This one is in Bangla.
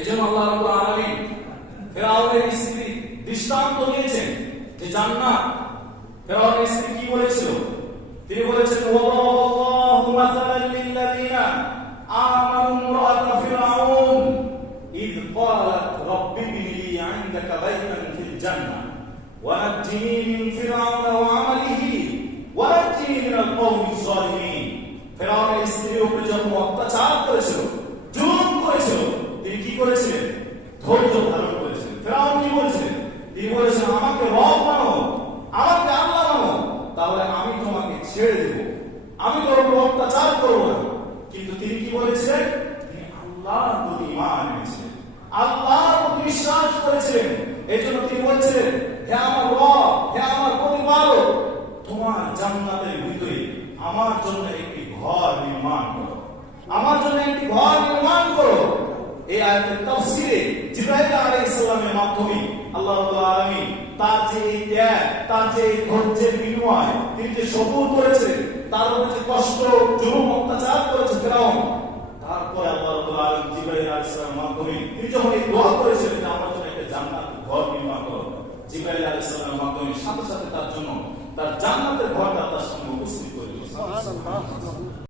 এজন্য আল্লাহ রাব্বুল আলামিন ফেরাউনের স্ত্রী দৃষ্টান্ত দিয়েছেন যে জান্নাত। ফেরাউনের স্ত্রী কি বলেছিল? তিনি বলেছেন ওয়াল্লাহু মাসালাল লিল্লাযিনা আমানু ইমরাআত ফিরআউন ইয ক্বালাত রাব্বি বিলি 'ইনদাকা বাইতান ফিল জান্নাহ ওয়া নাজ্জিনি মিন ফিরআউন ওয়া আমালিহি ওয়া নাজ্জিনি মিনাল কওমিজ যালিমিন। ফেরাউনের স্ত্রীর উপরে যখন অত্যাচার করেছিল, জুলুম করেছিল, তিনি কি করেছিলেন? ধৈর্য ধারণ করেছিলেন। ফেরাউন কি বলেছিলেন? তিনি বলেছেন আমাকে রব মানো, আমাকে আল্লাহ মানো, তাহলে আমি তোমাকে ছেড়ে দেব, আমি তোর উপর অত্যাচার করবো না। কিন্তু তিনি কি বলেছিলেন? তিনি আল্লাহর প্রতি ঈমান এনেছিলেন, আল্লাহর প্রতি বিশ্বাস করেছিলেন। এই জন্য তিনি বলছিলেন হে আমার রব, হে আমার প্রতিপালক, তোমার জান্নাতের ভিতরে আমার জন্য একটি ঘর নির্মাণ করো, আমার জন্য একটি ঘর নির্মাণ করো। এই আয়াতের তাফসীরে জিবরাইল আলাইহিস সালামের মাধ্যমে আল্লাহ রাব্বুল আলামিন তার যে এই ত্যাগ, তার যে ধৈর্যের বিনিময়, তিনি যে সবুর করেছিলেন, তার উপরে যে কষ্ট, জুলুম, অত্যাচার করেছে ফেরাউন, তারপরে আল্লাহ রাব্বুল আলামিন জিবরাইল আলাইহিস সালামের মাধ্যমে তিনি যখন এই দোয়া করেছিলেন যে আমার জন্য একটা জান্নাতের ঘর নির্মাণ করো, জিবরাইল আলাইহিস সালামের মাধ্যমে সাথে সাথে তার জন্য তার জান্নাতের ঘরটা তার সামনে উপস্থিত করে দিয়েছেন। সুবহানাল্লাহ।